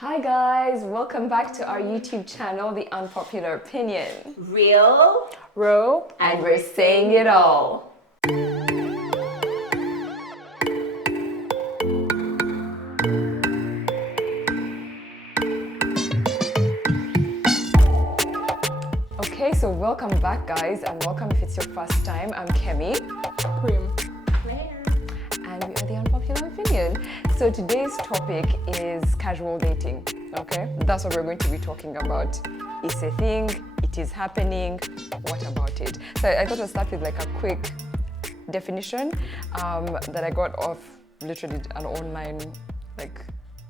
Hi guys, welcome back to our YouTube channel, The Unpopular Opinion. Real, Raw, and we're saying it all. Okay, so welcome back guys, and welcome if it's your first time. I'm Kemi. Prim. And we are The Unpopular Opinion. So today's topic is casual dating, okay? That's what we're going to be talking about. It's a thing, it is happening, what about it? So I thought I'd start with like a quick definition that I got off literally an online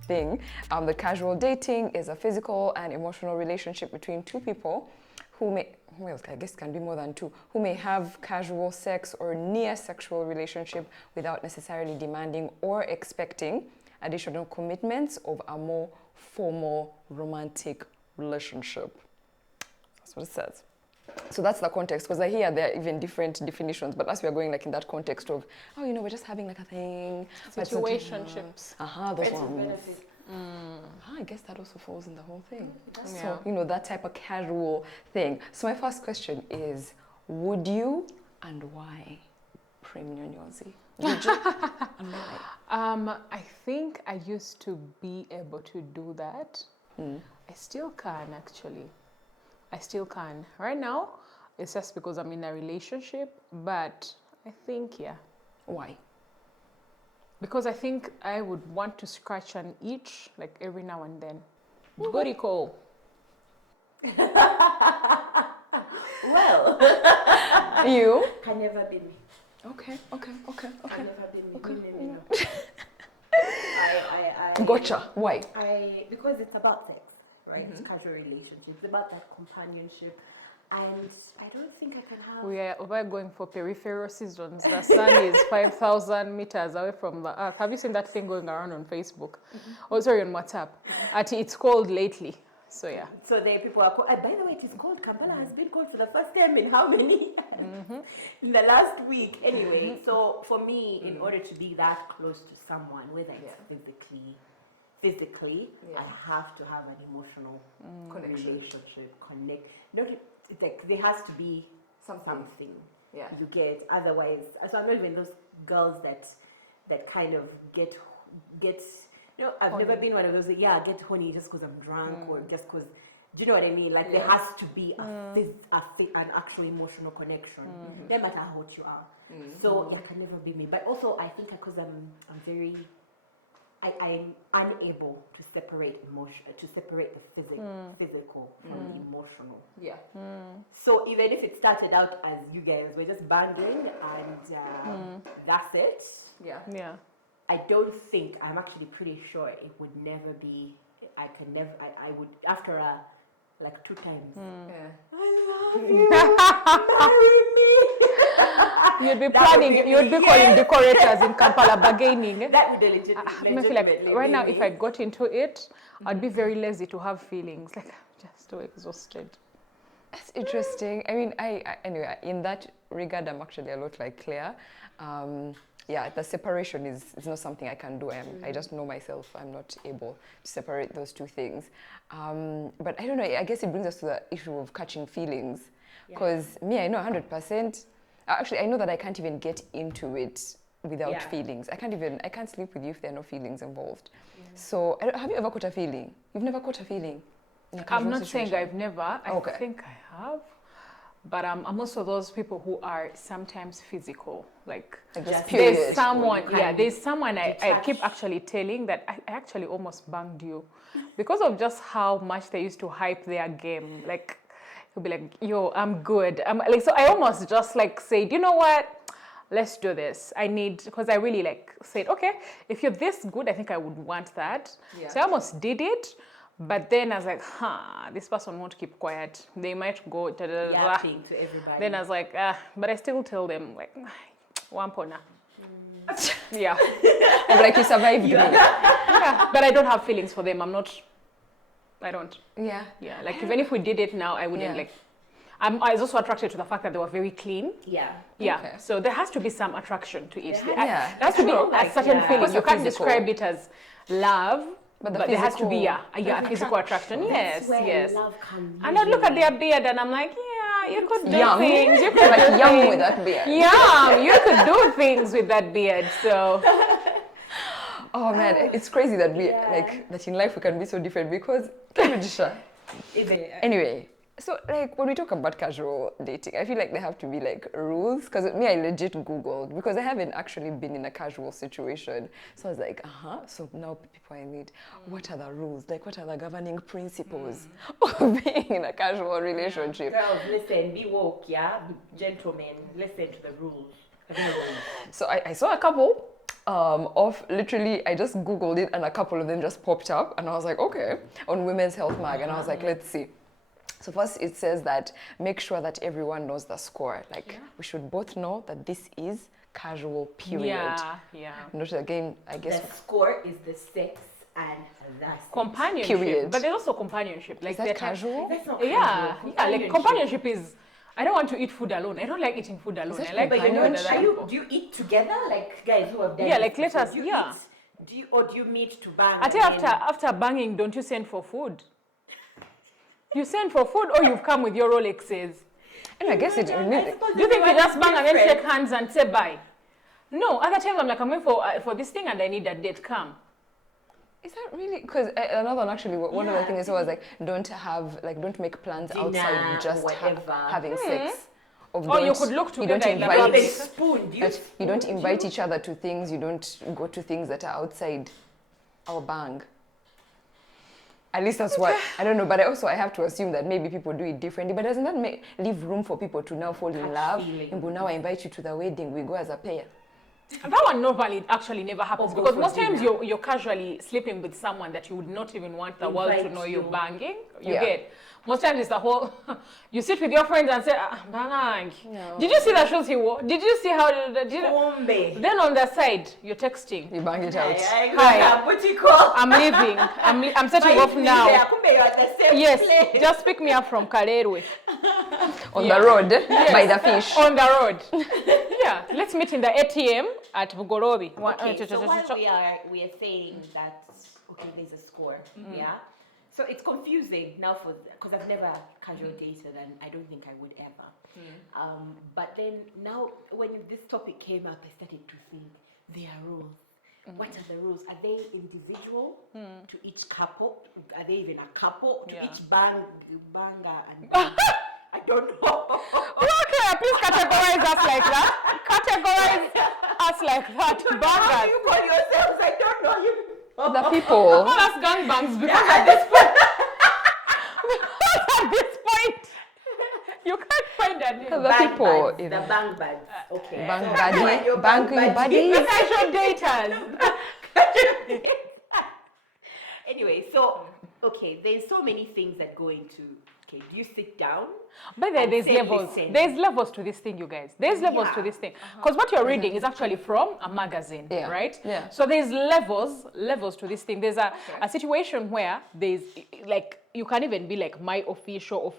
thing. The casual dating is a physical and emotional relationship between two people who may, well, I guess can be more than two, who may have casual sex or near sexual relationship without necessarily demanding or expecting additional commitments of a more formal romantic relationship. That's what it says. So that's the context, because I hear there are even different definitions, but as we are going like in that context of, oh, you know, we're just having like a thing. Situationships. Those ones. I guess that also falls in the whole thing. Yeah. So, you know, that type of casual thing. So my first question is, would you and why? Prim Nyonyozi. Would you and why? I think I used to be able to do that. I still can actually. I still can. Right now, it's just because I'm in a relationship, but I think, yeah. Why? Because I think I would want to scratch an itch like every now and then. Booty call. well, You? can never be me. Okay. Can never be me. Okay. No. I Gotcha. Why? because it's about sex, right? It's casual relationship. It's about that companionship, and I don't think I can have. We're going for peripheral seasons. The sun is 5,000 meters away from the earth. Have you seen that thing going around on Facebook? Oh, sorry, on WhatsApp. It's called lately. So yeah. So there people are called. By the way, it is called. Kampala has been called for the first time in how many? In the last week. Anyway, so for me, in order to be that close to someone, whether it's physically, I have to have an emotional relationship, connect. It's like there has to be something. Yeah. You get, otherwise. So I'm not even those girls that kind of get. You know, I've never been one of those. Get horny just because I'm drunk or just because. Do you know what I mean? Like there has to be an actual emotional connection, no matter how hot you are. So can never be me. But also, I think because I'm unable to separate the physical from the emotional. Yeah. So even if it started out as you guys were just banging and that's it, Yeah. I don't think, I'm actually pretty sure it would never be, I would, after like 2 times, I love you, marry me. You'd be planning, you'd be calling decorators in Kampala bargaining. That would I feel like right now, if I got into it, I'd be very lazy to have feelings. Like, I'm just too exhausted. That's interesting. I mean, anyway, in that regard, I'm actually a lot like Claire. The separation is not something I can do. I just know myself. I'm not able to separate those two things. But I don't know. I guess it brings us to the issue of catching feelings. Because me, I know 100%. Actually, I know that I can't even get into it without feelings. I can't sleep with you if there are no feelings involved. So, have you ever caught a feeling? You've never caught a feeling? I'm not saying I've never. I think I have. But I'm also those people who are sometimes physical. Like there's someone, I keep actually telling that I actually almost banged you because of just how much they used to hype their game. Like he'll be like, yo, I'm good. So I almost just like said, you know what? Let's do this. Because I really said, okay, if you're this good, I think I would want that. Yeah. So I almost did it. But then I was like, this person won't keep quiet. They might go yapping to everybody. Then I was like, but I still tell them like, one pona. Yeah. I'm like, you survived me. Yeah. But I don't have feelings for them. I don't. Yeah. Yeah. Like even if we did it now, I wouldn't I was also attracted to the fact that they were very clean. Yeah. Yeah. Okay. So there has to be some attraction to it. Yeah. There has to be a certain feeling. You can't physical. describe it as love. But there has to be a physical attraction. That's where Yes. love comes. And I look at their beard and I'm like, yeah, you could do Yum. things. You could Like do yum things. with that beard. Yum. You could do things with that beard. So. Oh man, it's crazy that we like that in life we can be so different because anyway. So like when we talk about casual dating, I feel like there have to be like rules because me I legit Googled because I haven't actually been in a casual situation. So I was like, so now people I need, what are the rules? Like what are the governing principles of being in a casual relationship? Girls, listen, be woke, yeah? Gentlemen, listen to the rules. So I saw a couple of literally, I just Googled it and a couple of them just popped up and I was like, okay, on Women's Health Mag and I was like, let's see. So first it says that make sure that everyone knows the score. Like we should both know that this is casual, period. Yeah. Not again, I guess. The score is the sex and that's companionship. Period. But there's also companionship. Like Is that casual? That's not Yeah, casual. like companionship is. I don't want to eat food alone. I don't like eating food alone. I like But you know, with other people. do you eat together? Like guys who have done Yeah, this like let before, us. do you Yeah. eat? Do you meet to bang? I tell you, after banging, don't you send for food? You send for food, or you've come with your Rolexes. And I guess it. Do you think we just bang and then shake hands and say bye? No, other times I'm like, I'm going for this thing and I need a date. Come. Is that really? Because another one actually, one of the things was like, don't make plans Dinner, outside just having sex. Or you could look together. You don't invite each other to things. You don't go to things that are outside our bang. At least that's what, I don't know, but I have to assume that maybe people do it differently. But doesn't that leave room for people to now fall in love? And now I invite you to the wedding, we go as a pair. That one normally actually never happens because most times you're casually sleeping with someone that you would not even want the world to know you're banging. You get. Most times it's the whole, you sit with your friends and say, bang. No. Did you see the shoes he wore? Did you see how, then on the side, you're texting. You bang it out. Hi, I'm leaving. I'm setting off now. Yes, just pick me up from Kalerwe. On the road, by the fish. On the road. Yeah, let's meet in the ATM at Bugorobi. Okay, so while we are saying that, okay, there's a score, yeah? So it's confusing now because I've never casual dated and I don't think I would ever. But then now when this topic came up, I started to think there are rules. What are the rules? Are they individual to each couple? Are they even a couple to each banger and I don't know. Okay, please categorize us like that. Categorize us like that. How do you call yourselves? I don't know you. The people. Call us gangbangs because at this point, you can't find a name. The people. The bang bags. Okay. Bang buddies. The casual daters. Anyway, so, okay, there's so many things that go into, okay, do you sit down? But there's levels. Listen. There's levels to this thing, you guys. There's levels to this thing. Because what you're reading is actually from a magazine, right? Yeah. So there's levels to this thing. There's a situation where there's, like, you can even be like my official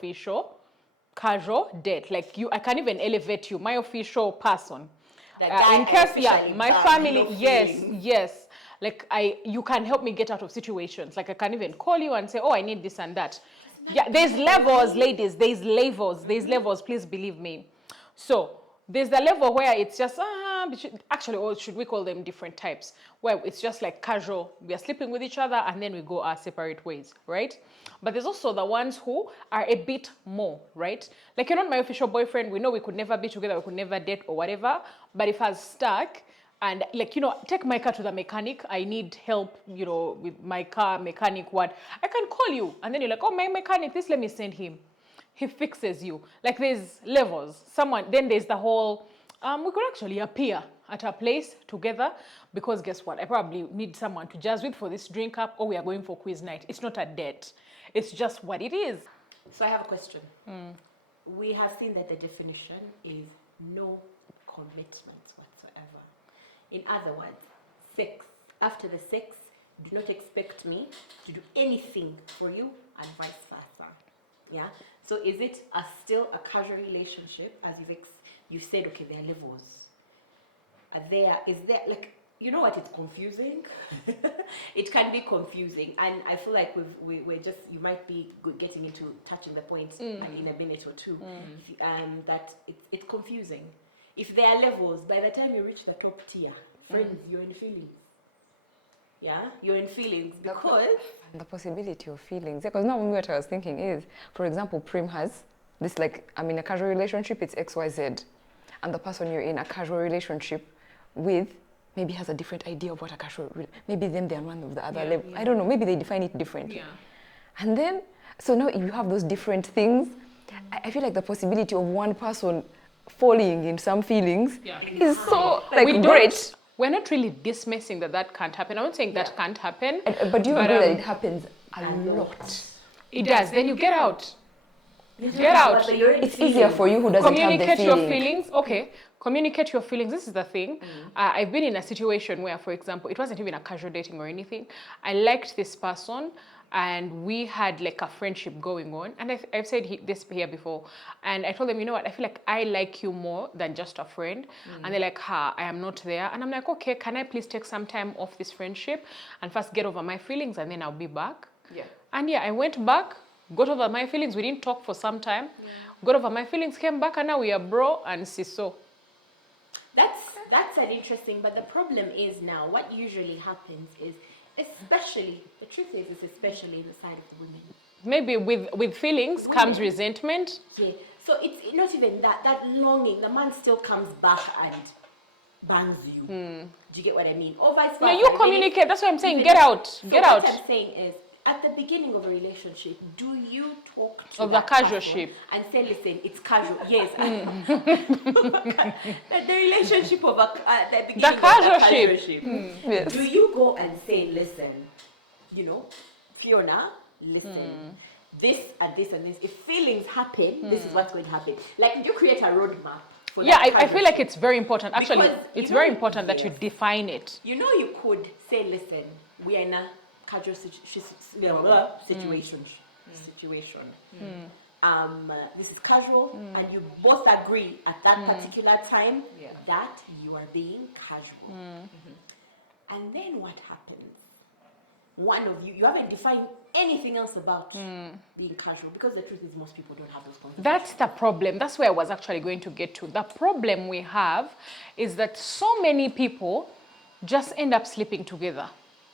casual date. Like I can even elevate you, my official person. In case, my family, yes. Like you can help me get out of situations. Like I can even call you and say, oh, I need this and that. Yeah, there's levels, ladies. There's levels. Please believe me. So there's the level where it's just actually, or should we call them different types? Where it's just like casual. We are sleeping with each other and then we go our separate ways, right? But there's also the ones who are a bit more, right? Like you're not my official boyfriend. We know we could never be together. We could never date or whatever. But if I was stuck. And like, take my car to the mechanic. I need help, with my car, mechanic, what. I can call you. And then you're like, oh, my mechanic, please let me send him. He fixes you. Like there's levels. Then there's the whole, we could actually appear at a place together because guess what? I probably need someone to jazz with for this drink up or we are going for quiz night. It's not a date. It's just what it is. So I have a question. We have seen that the definition is no commitments whatsoever. In other words, sex. After the sex, do not expect me to do anything for you and vice versa. Yeah? So is it still a casual relationship? As you've said, okay, there are levels. Is there, like, you know what, it's confusing. It can be confusing, and I feel like we're just, you might be getting into touching the point in a minute or two, that it's confusing. If there are levels, by the time you reach the top tier, friends, you're in feelings. Yeah, you're in feelings because the possibility of feelings. Because now what I was thinking is, for example, Prim has this, like, I'm in a casual relationship, it's XYZ, and the person you're in a casual relationship with maybe has a different idea of what a casual, maybe they're one of the other level. I don't know, maybe they define it differently. Yeah. And then, so now if you have those different things, I feel like the possibility of one person falling in some feelings is so, like, great. We're not really dismissing that can't happen. I'm not saying that can't happen. But do you agree that it happens a lot? It does. Then you get out. Get out. It's easier for you who doesn't have the feeling. Communicate your feelings. Okay. Communicate your feelings. This is the thing. I've been in a situation where, for example, it wasn't even a casual dating or anything. I liked this person, and we had like a friendship going on. And I've said this here before. And I told them, you know what, I feel like I like you more than just a friend. And they're like, I am not there. And I'm like, okay, can I please take some time off this friendship and first get over my feelings, and then I'll be back? Yeah. And I went back, got over my feelings. We didn't talk for some time. Yeah. Got over my feelings, came back, and now we are bro and siso. That's an interesting, but the problem is now, what usually happens is, especially, the truth is, it's especially in the side of the women. Maybe with feelings comes resentment. Yeah. So it's not even that longing. The man still comes back and bangs you. Do you get what I mean? Or vice versa. No, you communicate. That's what I'm saying. Get out. Get out. What I'm saying is, at the beginning of a relationship, do you talk to the casualship and say, listen, it's casual? Yes. The relationship of the beginning of the casualship. Yes. Do you go and say, listen, you know, Fiona, listen, this and this and this. If feelings happen, this is what's going to happen. Like, do you create a roadmap? I feel like it's very important. Actually, because, it's very important that you define it. You know, you could say, listen, we are in a casual situation. This is casual, and you both agree at that particular time that you are being casual. And then what happens? One of you haven't defined anything else about being casual, because the truth is most people don't have those conversations. That's the problem. That's where I was actually going to get to. The problem we have is that so many people just end up sleeping together.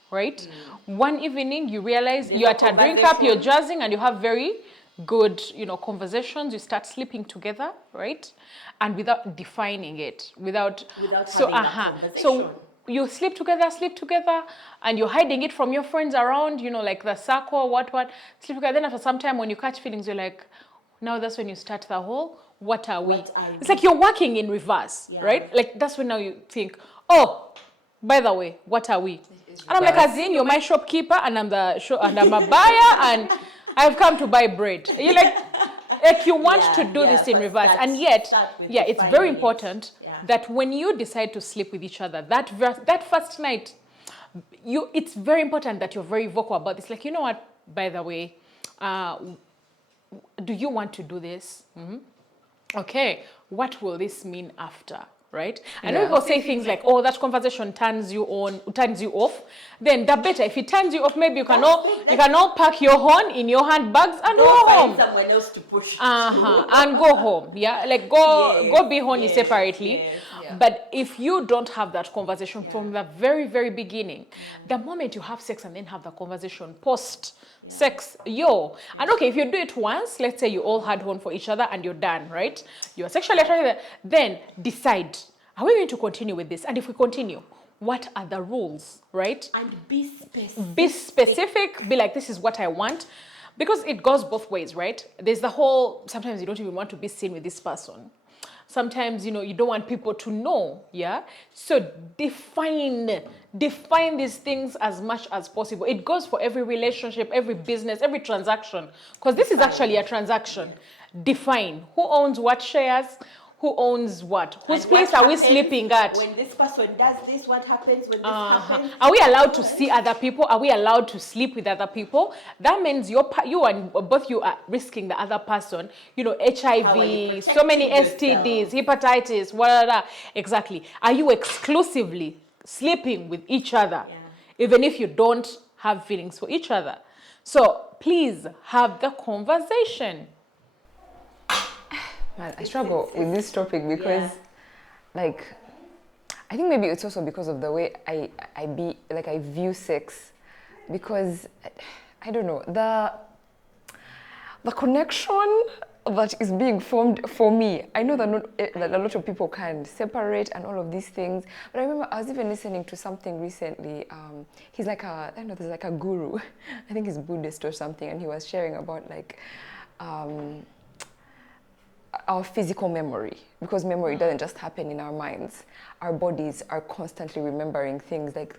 Right? One evening you realize you're at a drink up, you're jazzing, and you have very good, conversations. You start sleeping together, right? And without defining it, without having that conversation. So you sleep together, and you're hiding it from your friends around, like the circle, what, sleep together. Then after some time, when you catch feelings, you're like, now that's when you start the whole, what are we? It's like you're working in reverse, right? Like that's when now you think, oh, by the way, what are we? And I'm like, as in, you're my shopkeeper, and I'm a buyer, and I've come to buy bread. You're like you want to do this in reverse, and yet, it's very important that when you decide to sleep with each other, that first night, it's very important that you're very vocal about this. Like, you know what? By the way, do you want to do this? Okay, what will this mean after? Right? I know people say things like, oh, that conversation turns you off. Then the better. If it turns you off, maybe you can all pack your horn in your handbags and go home. Find someone else to push and go home. Yeah, like go be horny separately. Yes. Yeah. But if you don't have that conversation from the very, very beginning, the moment you have sex and then have the conversation post-sex, and okay, if you do it once, let's say you all had horn for each other and you're done, right? You're sexually attracted, then decide, are we going to continue with this? And if we continue, what are the rules, right? And be specific. Be specific, be like, this is what I want. Because it goes both ways, right? There's the whole, sometimes you don't even want to be seen with this person. Sometimes, you don't want people to know, yeah? So define these things as much as possible. It goes for every relationship, every business, every transaction. Because this is actually a transaction. Define who owns what shares, who owns what, whose place are we sleeping at? When this person does this, what happens when this happens? Are we allowed to see other people? Are we allowed to sleep with other people? That means you and both you are risking the other person, HIV, so many STDs, hepatitis, whatever. Exactly. Are you exclusively sleeping with each other, even if you don't have feelings for each other. So please have the conversation. Man, I struggle with this topic because, like, I think maybe it's also because of the way I view sex, because I don't know, the connection that is being formed for me. I know that a lot of people can separate and all of these things, but I remember I was even listening to something recently. He's like there's like a guru, I think he's Buddhist or something, and he was sharing about like our physical memory, because memory doesn't just happen in our minds. Our bodies are constantly remembering things. Like,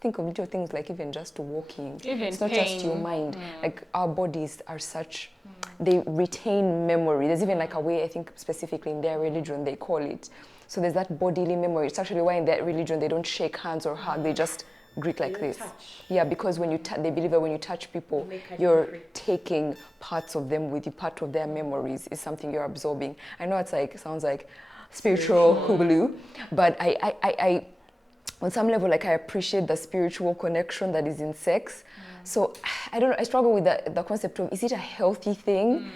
think of little things like even just walking. It's not just your mind. Like, our bodies are such, they retain memory. There's even like a way, I think specifically in their religion, they call it. So there's that bodily memory. It's actually why in their religion they don't shake hands or hug. They just greet like this. Touch. Yeah, because when they believe that when you touch people, you're taking parts of them with you. Part of their memories is something you're absorbing. I know it's like, sounds like spiritual hoogaloo, but I on some level, like, I appreciate the spiritual connection that is in sex. So I don't know, I struggle with the concept of, is it a healthy thing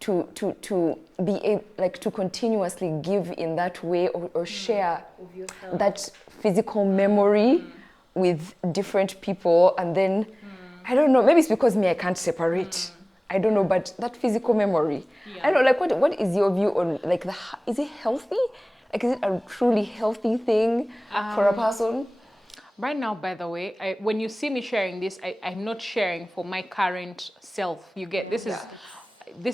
to be able, like, to continuously give in that way, or share that physical memory with different people, and then I don't know, maybe it's because I can't separate. I don't know, but that physical memory, I don't know, like, what is your view on, like, is it healthy? Like, is it a truly healthy thing for a person? Right now, by the way, when you see me sharing this, I'm not sharing for my current self. You get, this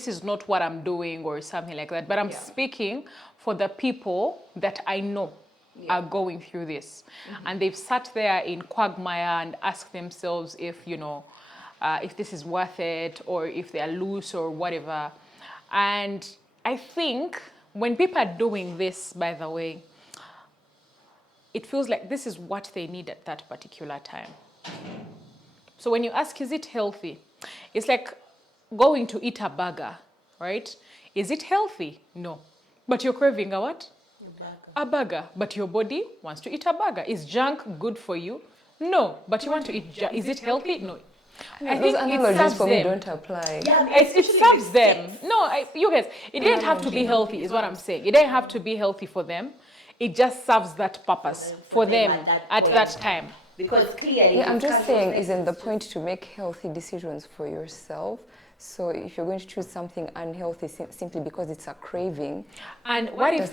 is not what I'm doing or something like that, but I'm speaking for the people that I know are going through this. And they've sat there in quagmire and asked themselves if, if this is worth it, or if they are loose or whatever. And I think when people are doing this, by the way, it feels like this is what they need at that particular time. So when you ask, is it healthy? It's like going to eat a burger, right? Is it healthy? No. But you're craving a what? A burger. But your body wants to eat a burger. Is junk good for you? No. But you want to eat junk. Is it healthy? No. I think it serves for me them. don't apply. Yeah, it serves them. No, you guys, it didn't have to be healthy, is what I'm saying. It didn't have to be healthy for them. It just serves that purpose for them at that time. Because clearly, I'm just saying, isn't the point to make healthy decisions for yourself? So if you're going to choose something unhealthy simply because it's a craving, and what if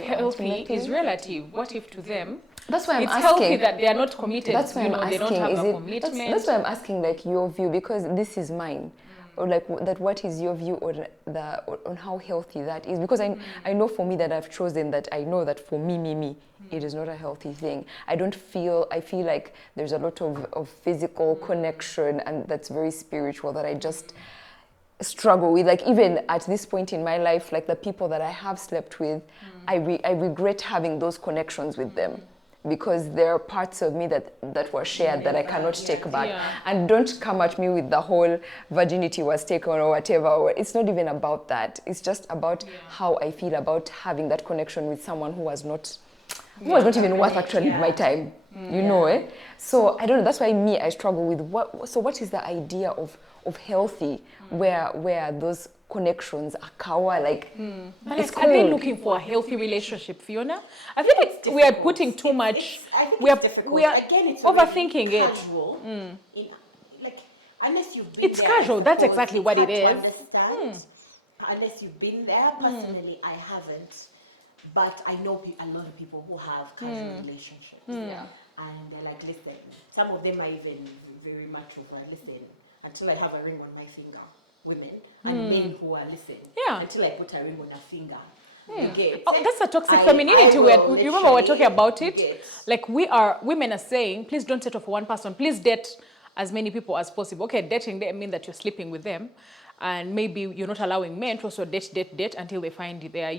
healthy is relative? What if to them that's why I'm it's asking, healthy that they are not committed? That's why I'm asking, they don't have a commitment. That's why I'm asking, like, your view, because this is mine. Or like that, what is your view on how healthy that is? Because I know for me that I've chosen that. I know that for me, it is not a healthy thing. I feel like there's a lot of physical connection, and that's very spiritual, that I just struggle with. Like, even at this point in my life, like, the people that I have slept with, I regret having those connections with them, because there are parts of me that were shared that I cannot take back. And don't come at me with the whole virginity was taken or whatever. It's not even about that. It's just about how I feel about having that connection with someone who was not even worth actually my time. You know, eh? So I don't know. That's why I struggle with what is the idea of healthy, where those connections are like, it's cool. Are they looking for a healthy relationship, Fiona? I think we are putting too much. We are again, it's overthinking really it. Casual. Like, unless you've been it's there, casual. That's exactly what it is. Understand. Unless you've been there, personally, I haven't. But I know a lot of people who have casual relationships. And they're like, listen, some of them are even very much over, listen, until I have a ring on my finger. Women and men who are listening. Until I put a ring on a finger. That's a toxic femininity. You remember we're talking about it? Like, women are saying, please don't settle for one person. Please date as many people as possible. Okay, dating doesn't mean that you're sleeping with them. and maybe you're not allowing men to also date until they find their,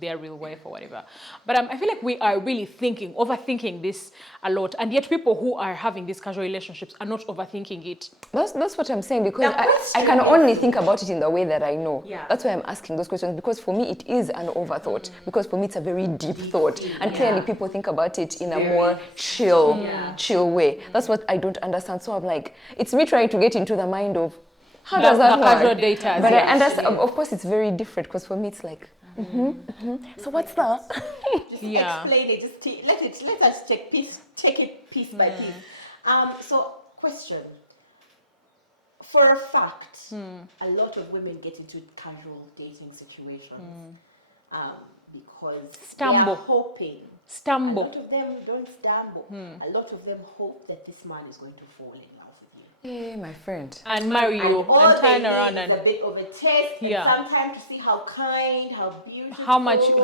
their real wife or whatever. But I feel like we are really overthinking this a lot, and yet people who are having these casual relationships are not overthinking it. That's what I'm saying, because I can only think about it in the way that I know. Yeah. That's why I'm asking those questions, because for me it is an overthought, because for me it's a very deep thought, and clearly people think about it in a more chill way. That's what I don't understand. So I'm like, it's me trying to get into the mind of how does that work? But I understand. Of course, it's very different, because for me it's like, so what's that? Just explain it. Just let us check it piece by piece. So, question. For a fact, a lot of women get into casual dating situations because they are hoping. A lot of them don't stumble. A lot of them hope that this man is going to fall in love with you. Yeah, my friend. And marry you and turn around and a bit of a test, and sometimes to see how kind, how beautiful,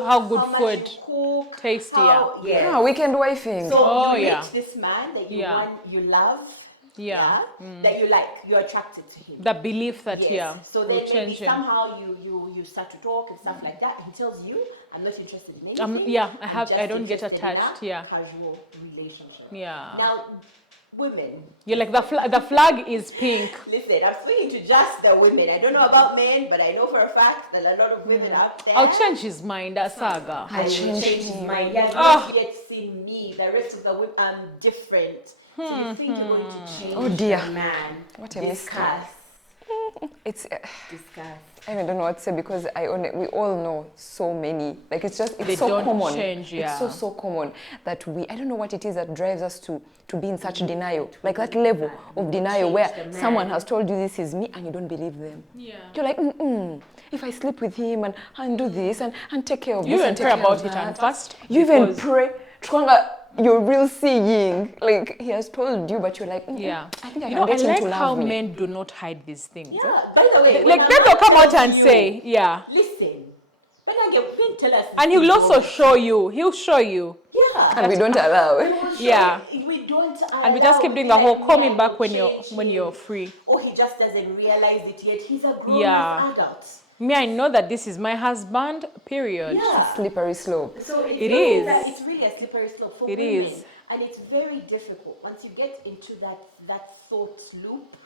how good food, you cook, tasty, weekend wifing. So you meet this man that you love, that you like, you're attracted to him. The belief that so then maybe somehow you start to talk and stuff like that. He tells you, I'm not interested in anything. I don't get attached. Casual relationship. Now, women, you're like, the flag is pink. Listen, I'm speaking to just the women. I don't know about men, but I know for a fact that a lot of women out there. I'll change his mind, Saga. I will change his mind. He has not yet seen me. The rest of the women, I'm different. So you think you're going to change the man? What a discuss. It's discuss. I even don't know what to say, because we all know so many. Like, it's so common. It's so common that I don't know what it is that drives us to be in such denial. Like that level of denial where someone has told you this is me and you don't believe them. You're like, if I sleep with him and do this and take care of this and take care of that. You even pray about it and fast. You even pray. You're real seeing, like he has told you, but you're like, I think I can get him to love me. I like how men do not hide these things. By the way, like men will come out and say, listen, but again, tell us. And he will also show you. He'll show you. And we don't allow. We don't allow. And we just keep doing the whole call me back when you're free. Or he just doesn't realize it yet. He's a grown-up adult. Me, I know that this is my husband, period. It's a slippery slope. So it's really a slippery slope for women. It is. And it's very difficult once you get into that thought loop.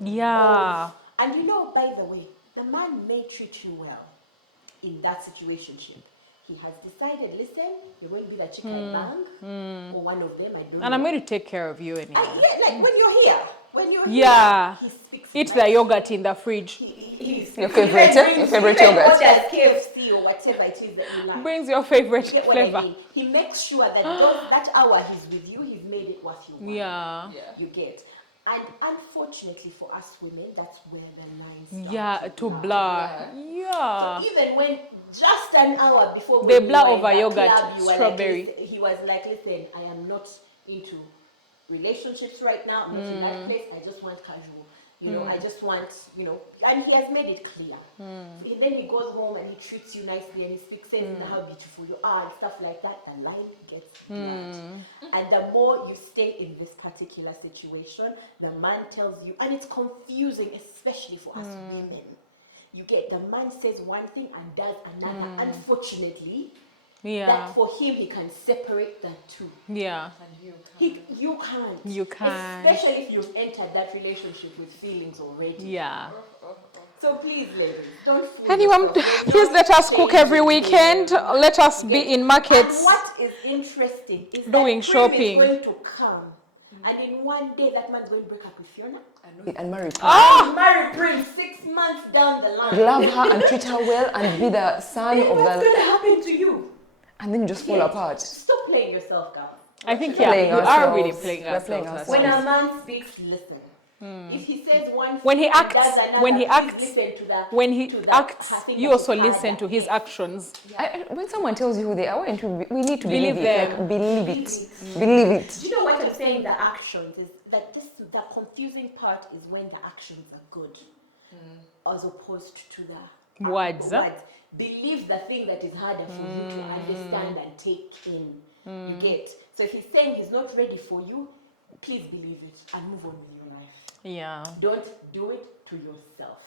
And by the way, the man may treat you well in that situationship. He has decided, listen, you're going to be the chick I bang, or one of them, I don't know. And I'm going to take care of you anyway. Like when you're here. He speaks. Eat the yogurt in the fridge. Your favorite yogurt. What does KFC or whatever it is that you like. Brings your favorite flavor. I mean? He makes sure that that hour he's with you, he's made it worth your while. You get. And unfortunately for us women, that's where the lines start to blur. So even when just an hour before they blur over yogurt, strawberry. Like, he was like, listen, I am not into relationships right now. I'm not in that place. I just want casual. I just want, and he has made it clear. Then he goes home and he treats you nicely and he speaks how beautiful you are and stuff like that. The line gets blurred. And the more you stay in this particular situation, the man tells you, and it's confusing, especially for us women. You get, the man says one thing and does another. Unfortunately, that for him, he can separate the two. You can't. You can't. Especially if you've entered that relationship with feelings already. So please, ladies, don't fool yourself. Please let us cook every weekend. Let us be in markets. And what is interesting is doing that shopping. Prim is going to come. And in one day, that man's going to break up with Fiona. And marry Prim. Marry Prim 6 months down the line. Love her and treat her well and be the son of the... What's going to happen to you? And then you just fall apart. Stop playing yourself, girl. I think you are really playing ourselves. When a man speaks, listen. If he says one thing, when he acts, you also listen to his actions. When someone tells you who they are, we need to believe them. Like, believe it. Believe it. Do you know what I'm saying? The actions is that the confusing part is when the actions are good, as opposed to the words. Believe the thing that is harder for you to understand and take in. You get. So if he's saying he's not ready for you, please believe it and move on with your life. Yeah. Don't do it to yourself.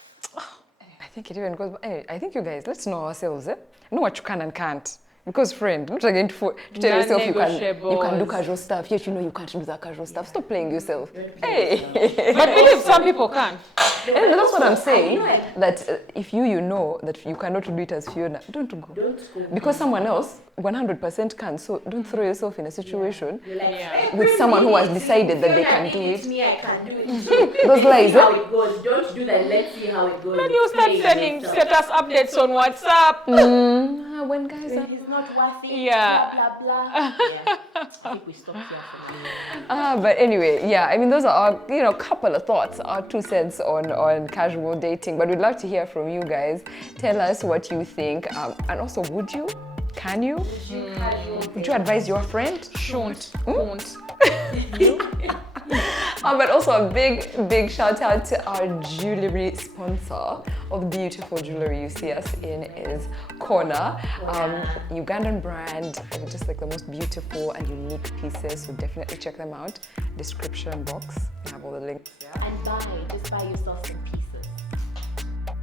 think it even goes. Anyway, I think you guys, let's know ourselves. Know what you can and can't. Because friend, not again to tell yourself you can do casual stuff, yet you know you can't do that casual stuff. Stop playing yourself. Hey. But believe some people can. And that's what I'm saying. That if you know that you cannot do it as Fiona, don't go. Because someone else 100% can. So don't throw yourself in a situation with someone who has decided that they can do it. Me, I can do it. Those lies. How it goes. Don't do that. Let's see how it goes. Then you start sending status updates on WhatsApp. When guys are... He's not worthy. Yeah. Blah blah blah. Yeah. I think we stop here for now. But anyway, yeah, I mean, those are our, couple of thoughts, our 2 cents on casual dating. But we'd love to hear from you guys. Tell us what you think. And also, would you? Can you? Would you advise your friend? Shouldn't. Won't. But also a big shout out to our jewelry sponsor. All the beautiful jewelry you see us in is Kona, Ugandan brand, just like the most beautiful and unique pieces. So definitely check them out. Description box, we have all the links there. And just buy yourself some pieces.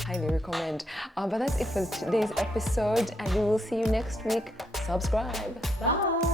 Highly recommend. But that's it for today's episode, and we will see you next week. Subscribe. Bye.